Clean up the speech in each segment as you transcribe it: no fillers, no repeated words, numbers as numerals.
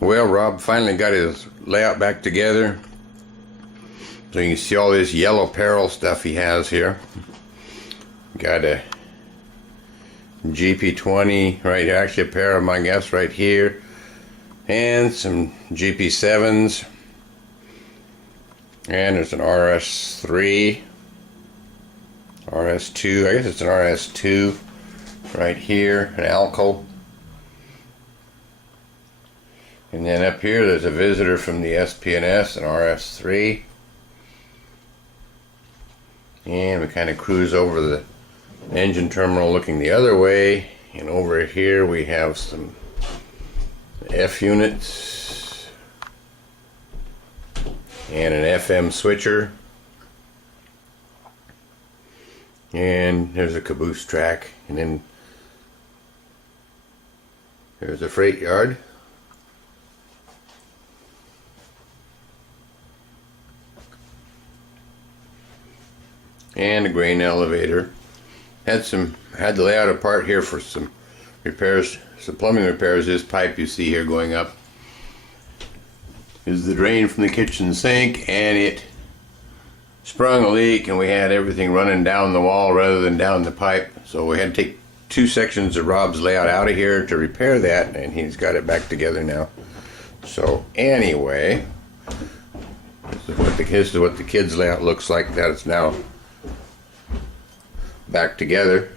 Well, Rob finally got his layout back together. So you can see all this yellow peril stuff he has here. Got a GP20 right here, actually a pair of them I guess right here. And some GP7s. And there's an RS3. RS2, I guess it's an RS2 right here, an Alco. And then up here there's a visitor from the SP&S, an RS3. And we kind of cruise over the engine terminal looking the other way. And over here we have some F units and an FM switcher. And there's a caboose track. And then there's a freight yard. And a grain elevator. Had the layout apart here for some repairs, some plumbing repairs. This pipe you see here going up is the drain from the kitchen sink, and it sprung a leak, and we had everything running down the wall rather than down the pipe. So we had to take two sections of Rob's layout out of here to repair that, and he's got it back together now. So anyway, this is what the kids' layout looks like. That it's now back together.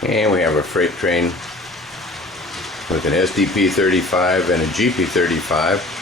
And we have a freight train with an SDP 35 and a GP 35.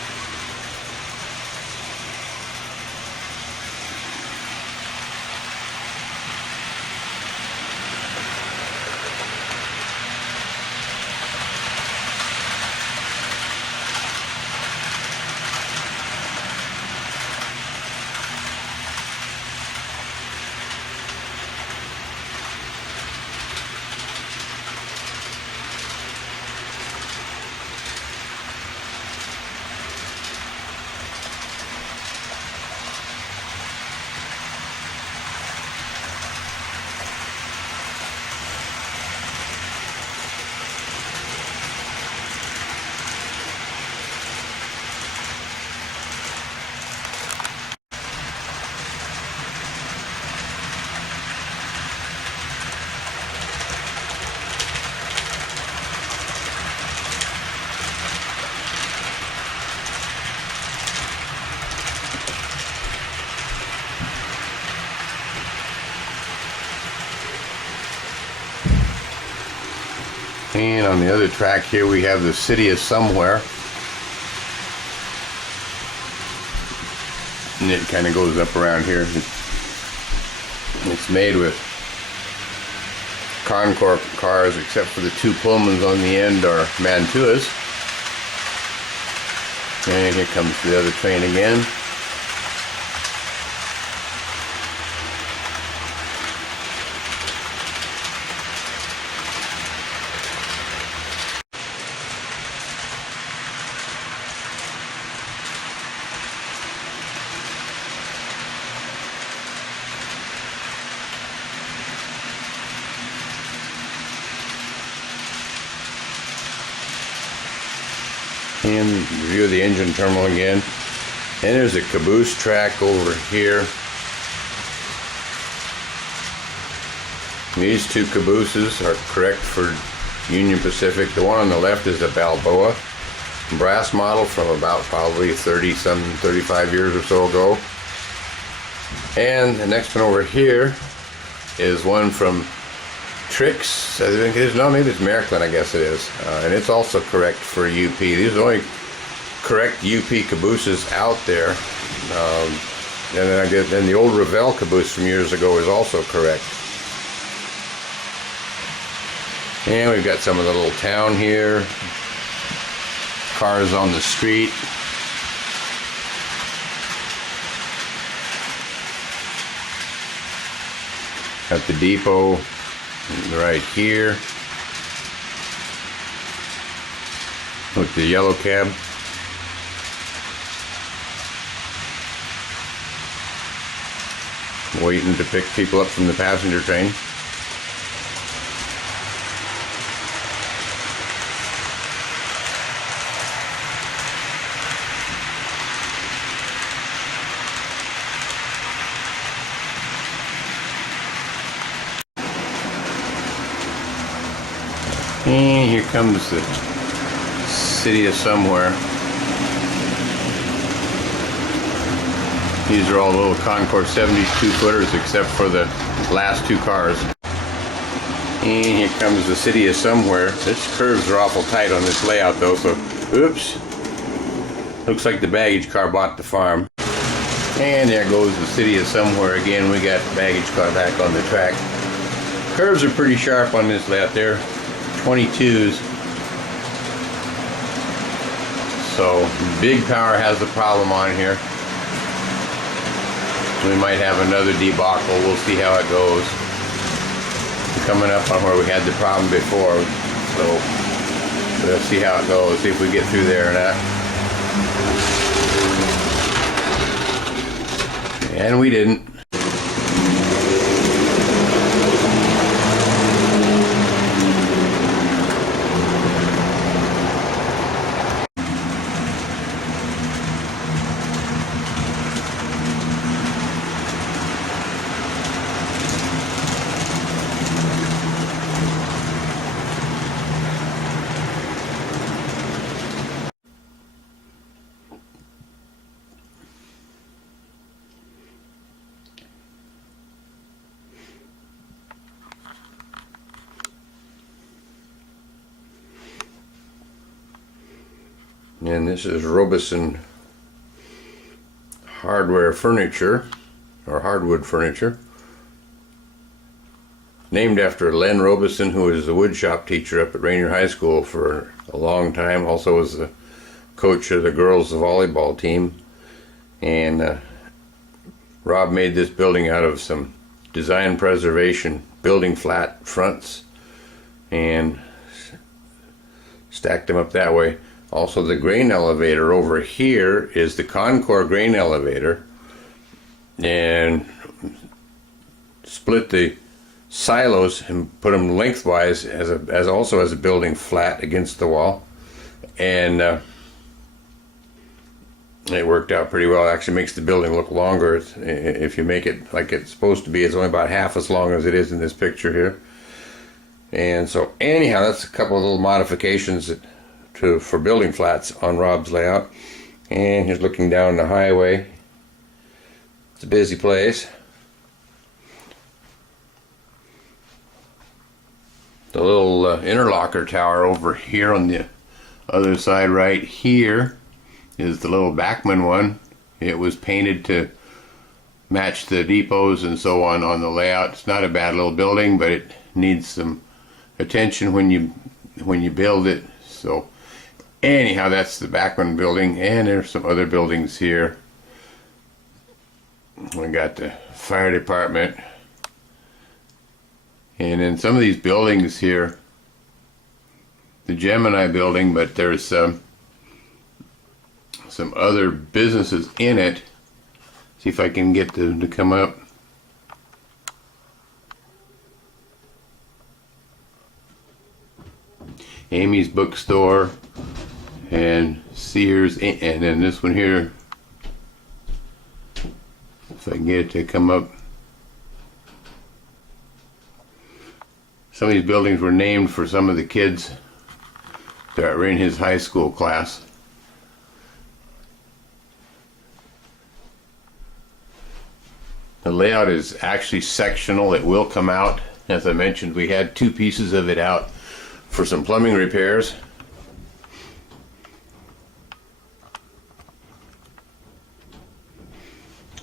And on the other track here we have the City of Somewhere. And it kind of goes up around here. It's made with Concord cars, except for the two Pullmans on the end are Mantuas. And here comes the other train again. And view of the engine terminal again. And there's a caboose track over here. These two cabooses are correct for Union Pacific. The one on the left is a Balboa brass model from about probably 35 years or so ago. And the next one over here is one from Trix, I think it is. No, maybe it's American, I guess it is. And it's also correct for UP. These are the only correct UP cabooses out there. And then I get, and the old Revell caboose from years ago is also correct. And we've got some of the little town here. Cars on the street. Got the depot right here with the yellow cab. Waiting to pick people up from the passenger train. And here comes the city of somewhere. These are all little Concord 72 footers except for the last two cars. And here comes the city of somewhere. This curves are awful tight on this layout though, so oops. Looks like the baggage car bought the farm. And there goes the city of somewhere again. We got the baggage car back on the track. Curves are pretty sharp on this layout there. 22s. So Big Power has a problem on here. We might have another debacle. We'll see how it goes. Coming up on where we had the problem before. So let's see how it goes. See if we get through there or not. And we didn't. And this is Robeson Hardware Furniture, or Hardwood Furniture, named after Len Robeson, who was the woodshop teacher up at Rainier High School for a long time. Also was the coach of the girls volleyball team. And Rob made this building out of some design preservation building flat fronts and stacked them up that way. Also, the grain elevator over here is the Concord grain elevator, and split the silos and put them lengthwise as also as a building flat against the wall, and it worked out pretty well. It actually makes the building look longer. If you make it like it's supposed to be, it's only about half as long as it is in this picture here. And so anyhow, that's a couple of little modifications for building flats on Rob's layout. And here's looking down the highway. It's a busy place. The little interlocker tower over here on the other side right here is the little Bachman one. It was painted to match the depots and so on the layout. It's not a bad little building, but it needs some attention when you build it. So anyhow, that's the Bachman building, and there's some other buildings here. We got the fire department, and then some of these buildings here, the Gemini building, but there's some other businesses in it. See if I can get them to come up. Amy's Bookstore and Sears, and then this one here, if I can get it to come up. Some of these buildings were named for some of the kids that were in his high school class. The layout is actually sectional. It will come out As I mentioned, we had 2 pieces of it out for some plumbing repairs.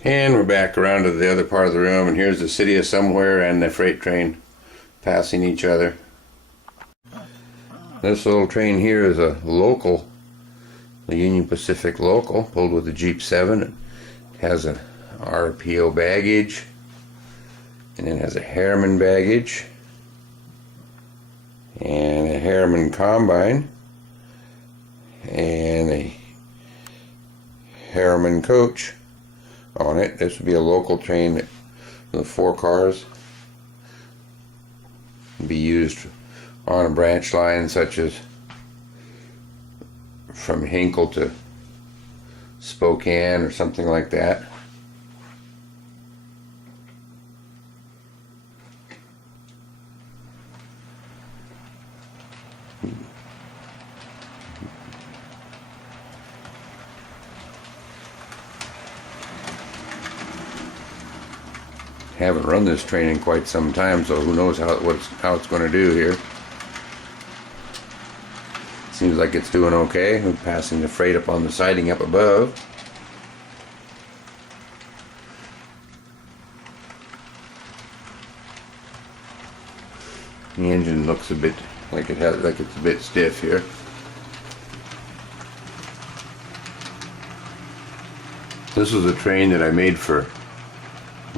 And we're back around to the other part of the room, and here's the City of Somewhere and the freight train passing each other. This little train here is a local, a Union Pacific local, pulled with a Jeep 7. It has an RPO baggage, and it has a Harriman baggage, and a Harriman combine, and a Harriman coach on it. This would be a local train that the 4 cars be used on a branch line such as from Hinkle to Spokane or something like that. Haven't run this train in quite some time, so who knows how it's going to do here. Seems like it's doing okay. We're passing the freight up on the siding up above. The engine looks a bit like it's a bit stiff here. This was a train that I made for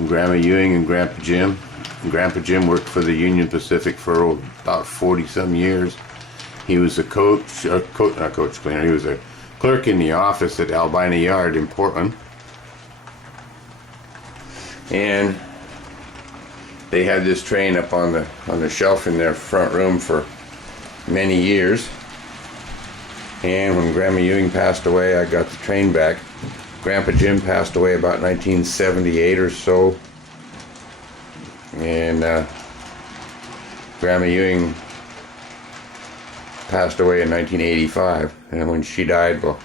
Grandma Ewing and Grandpa Jim. And Grandpa Jim worked for the Union Pacific for about 40 some years. He was a not coach cleaner, he was a clerk in the office at Albina Yard in Portland. And they had this train up on the shelf in their front room for many years. And when Grandma Ewing passed away, I got the train back. Grandpa Jim passed away about 1978 or so. And Grandma Ewing passed away in 1985, and when she died, well,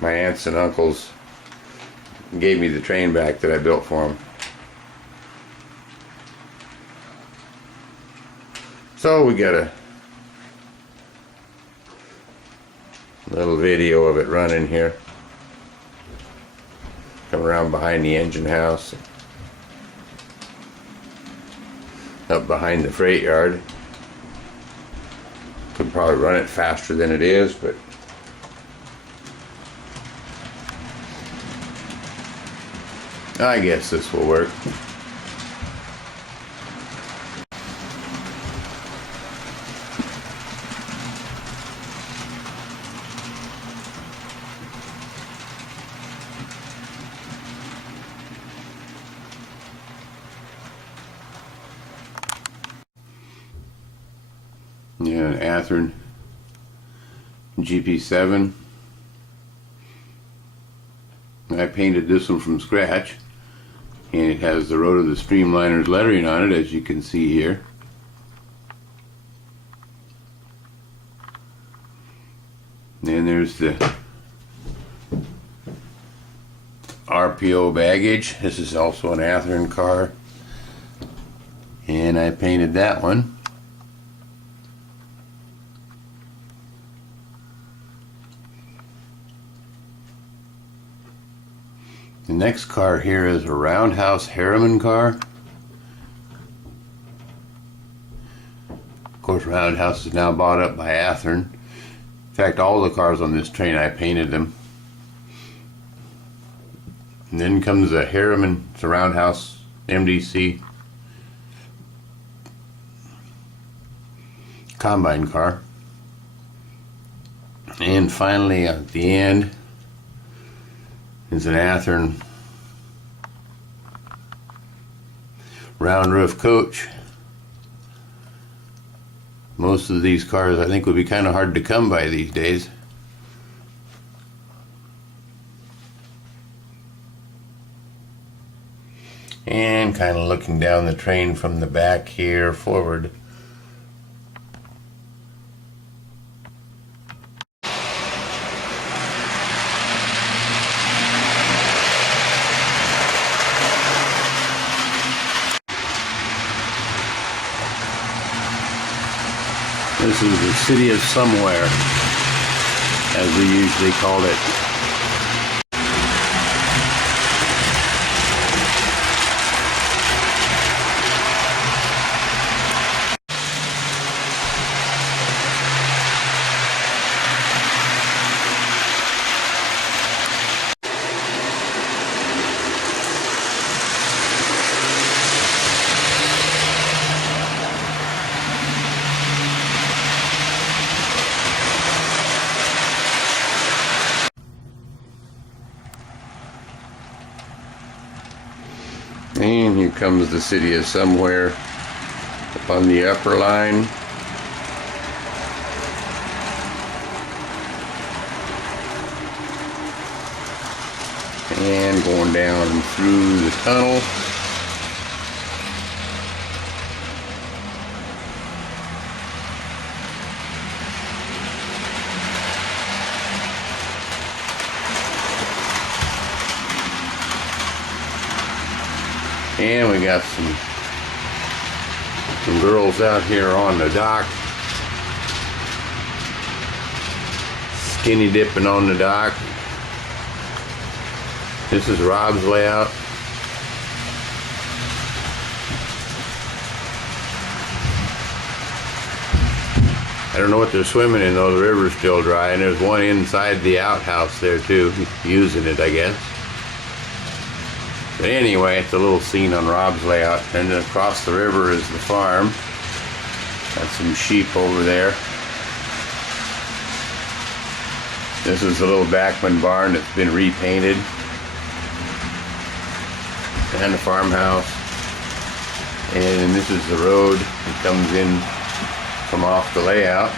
my aunts and uncles gave me the train back that I built for them. So we got a little video of it running here. Come around behind the engine house, up behind the freight yard. Could probably run it faster than it is, but I guess this will work. Yeah, an Athearn GP7. I painted this one from scratch, and it has the Road of the Streamliners lettering on it, as you can see here. Then there's the RPO baggage. This is also an Athearn car, and I painted that one. The next car here is a Roundhouse Harriman car. Of course, Roundhouse is now bought up by Athearn. In fact, all the cars on this train, I painted them. And then comes a Harriman, it's a Roundhouse MDC combine car. And finally, at the end, is an Athearn round roof coach. Most of these cars I think would be kind of hard to come by these days. And kind of looking down the train from the back here forward. This is the city of somewhere, as we usually called it. And here comes the city of somewhere up on the upper line. And going down through the tunnel. And we got some girls out here on the dock, skinny dipping on the dock. This is Rob's layout. I don't know what they're swimming in though, the river's still dry, and there's one inside the outhouse there too, using it, I guess. But anyway, it's a little scene on Rob's layout. And then across the river is the farm. Got some sheep over there. This is the little Backman barn that's been repainted. And the farmhouse. And this is the road that comes in from off the layout.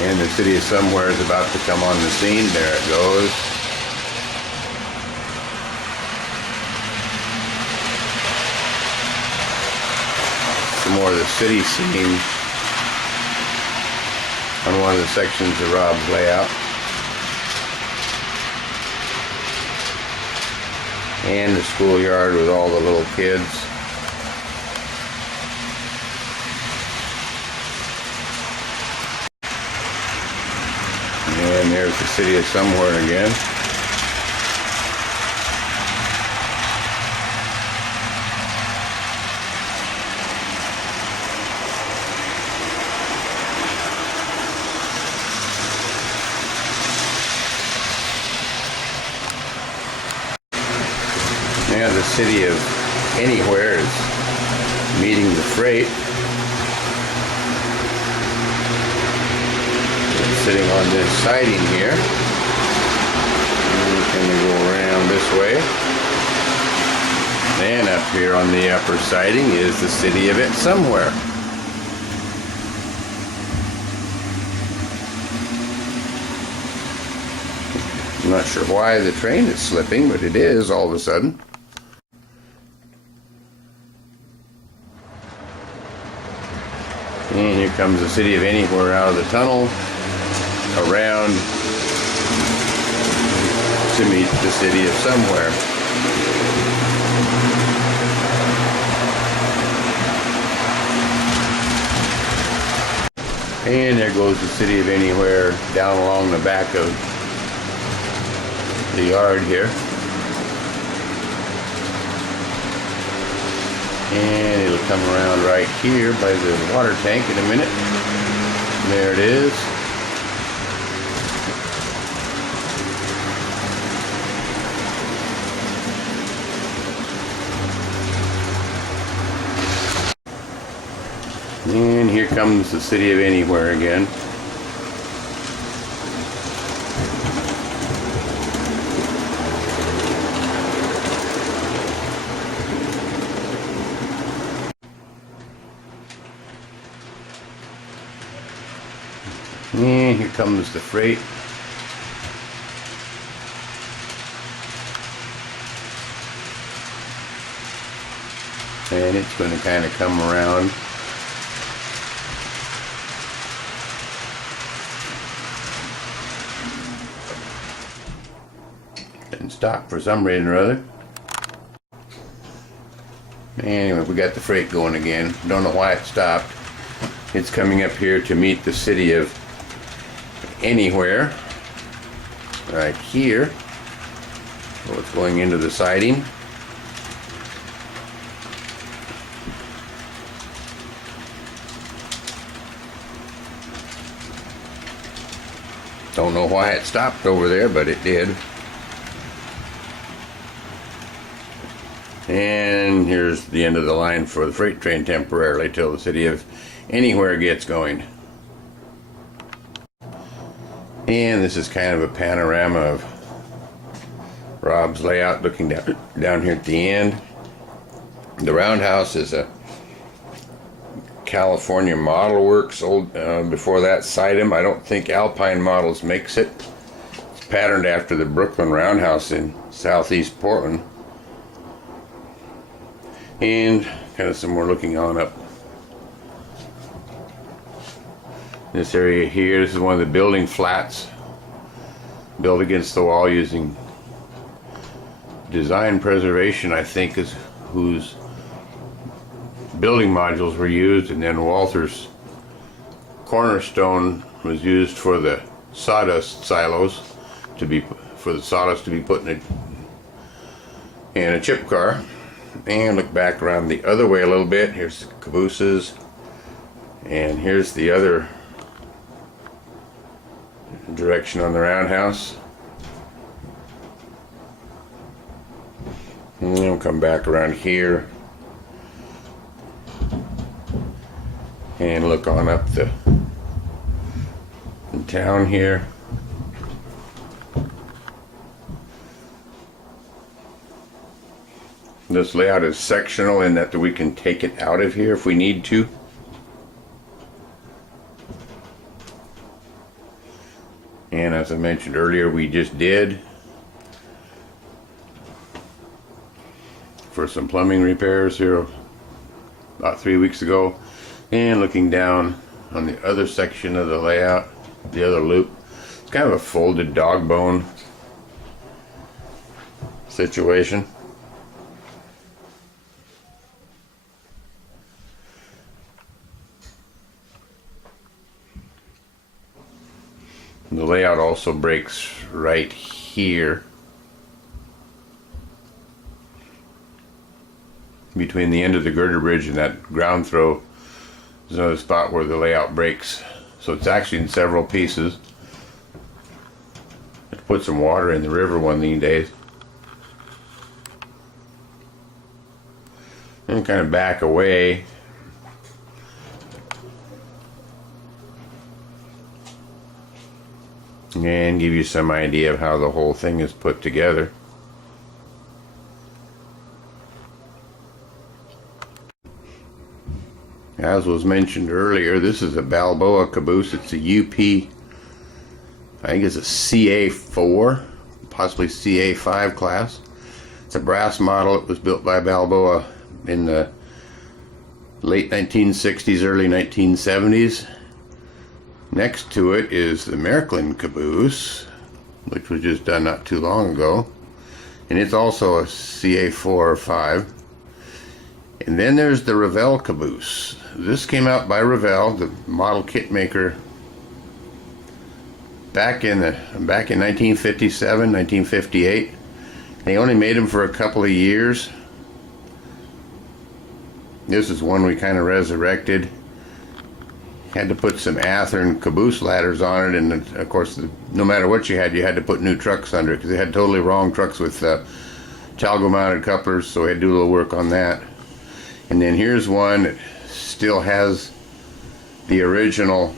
And the city of somewhere is about to come on the scene. There it goes. Some more of the city scene on one of the sections of Rob's layout. And the schoolyard with all the little kids. And there's the city of somewhere again. Now the city of anywhere is meeting the freight. Sitting on this siding here. And we're going to go around this way. And up here on the upper siding is the city of it somewhere. I'm not sure why the train is slipping, but it is all of a sudden. And here comes the city of anywhere out of the tunnel, around to meet the city of somewhere. And there goes the city of anywhere down along the back of the yard here. And it'll come around right here by the water tank in a minute. There it is. And here comes the city of anywhere again. And here comes the freight. And it's going to kind of come around. And stop for some reason or other. Anyway, we got the freight going again. Don't know why it stopped. It's coming up here to meet the city of Anywhere. Right here. So it's going into the siding. Don't know why it stopped over there, but it did. And here's the end of the line for the freight train temporarily till the city of Anywhere gets going. And this is kind of a panorama of Rob's layout looking down here at the end. The roundhouse is a California Model Works, old before that Sidem. I don't think Alpine Models makes it. It's patterned after the Brooklyn Roundhouse in southeast Portland. And kind of some more looking on up. This area here, this is one of the building flats built against the wall using Design Preservation, I think, is whose building modules were used, and then Walther's cornerstone was used for the sawdust silos for the sawdust to be put in a chip car. And look back around the other way a little bit. Here's the cabooses, and here's the other direction on the roundhouse. And then we'll come back around here and look on up the town here. This layout is sectional in that we can take it out of here if we need to. And as I mentioned earlier, we just did for some plumbing repairs here about 3 weeks ago. And looking down on the other section of the layout, the other loop, it's kind of a folded dog bone situation. The layout also breaks right here between the end of the girder bridge and that ground throw. There's another spot where the layout breaks, so it's actually in several pieces. Have to put some water in the river one of these days. And kind of back away. And give you some idea of how the whole thing is put together. As was mentioned earlier, this is a Balboa caboose. It's a UP, I think it's a CA4, possibly CA5 class. It's a brass model. It was built by Balboa in the late 1960s, early 1970s. Next to it is the Märklin caboose, which was just done not too long ago. And it's also a CA4 or 5. And then there's the Revell caboose. This came out by Revell, the model kit maker, back in 1957, 1958. They only made them for a couple of years. This is one we kind of resurrected. Had to put some Athearn caboose ladders on it, and of course, no matter what you had to put new trucks under it, because they had totally wrong trucks with Talgo mounted couplers, so we had to do a little work on that. And then here's one that still has the original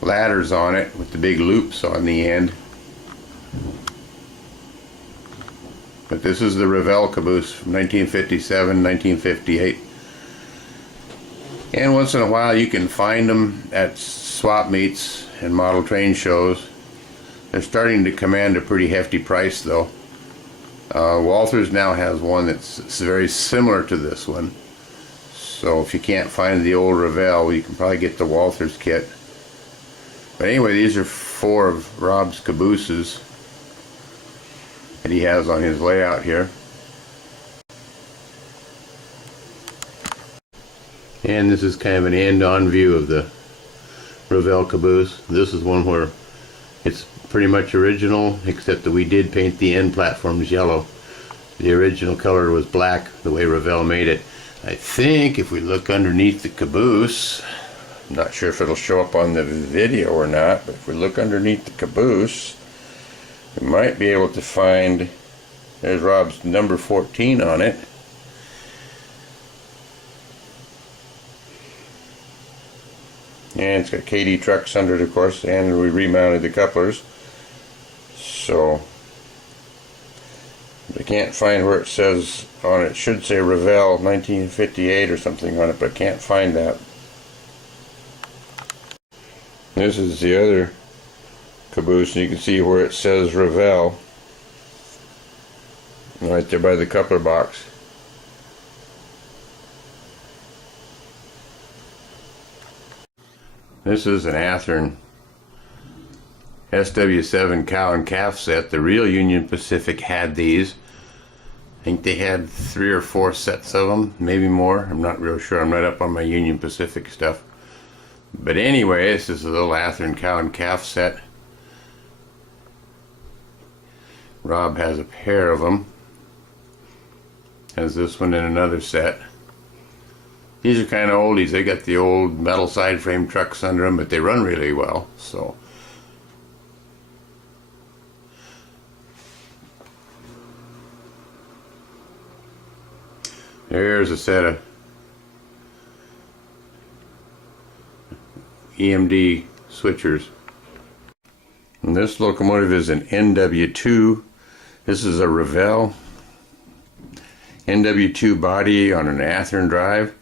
ladders on it with the big loops on the end. But this is the Revell caboose from 1957, 1958. And once in a while you can find them at swap meets and model train shows. They're starting to command a pretty hefty price though. Walther's now has one that's very similar to this one. So if you can't find the old Revell, you can probably get the Walther's kit. But anyway, these are 4 of Rob's cabooses that he has on his layout here. And this is kind of an end-on view of the Revell caboose. This is one where it's pretty much original, except that we did paint the end platforms yellow. The original color was black, the way Revell made it. I think if we look underneath the caboose, I'm not sure if it'll show up on the video or not, but if we look underneath the caboose, we might be able to find, there's Rob's number 14 on it. And it's got KD trucks under it, of course, and we remounted the couplers. So I can't find where it says on it. It should say Revell 1958 or something on it, but I can't find that. This is the other caboose, and you can see where it says Revell right there by the coupler box. This is an Athearn SW7 cow and calf set. The real Union Pacific had these. I think they had 3 or 4 sets of them, maybe more. I'm not real sure. I'm not up on my Union Pacific stuff. But anyway, this is a little Athearn cow and calf set. Rob has a pair of them. Has this one in another set. These are kind of oldies. They got the old metal side frame trucks under them, but they run really well. So there's a set of EMD switchers. And this locomotive is an NW2. This is a Revell NW2 body on an Athearn drive.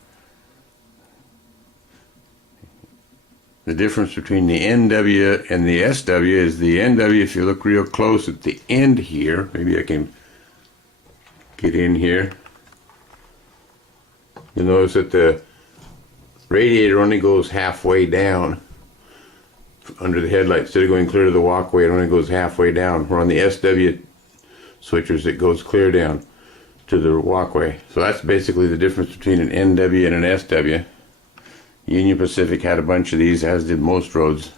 The difference between the NW and the SW is the NW, if you look real close at the end here, maybe I can get in here, you'll notice that the radiator only goes halfway down under the headlight. Instead of going clear to the walkway, it only goes halfway down. Where on the SW switchers, it goes clear down to the walkway. So that's basically the difference between an NW and an SW. Union Pacific had a bunch of these, as did most roads.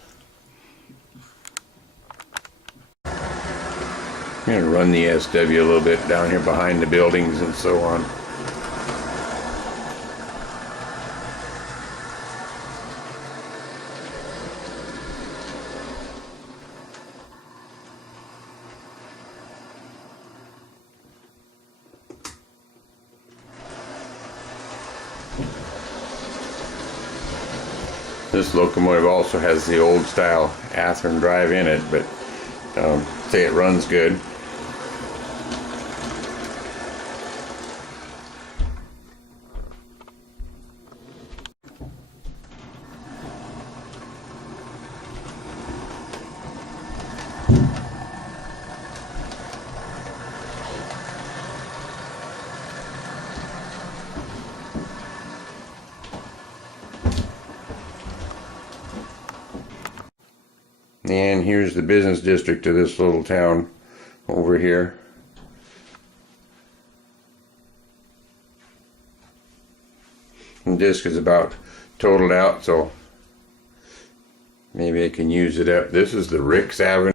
I'm going to run the SW a little bit down here behind the buildings and so on. This locomotive also has the old style Athearn drive in it, but say it runs good. And here's the business district of this little town over here. The disc is about totaled out, so maybe I can use it up. This is the Ricks Avenue.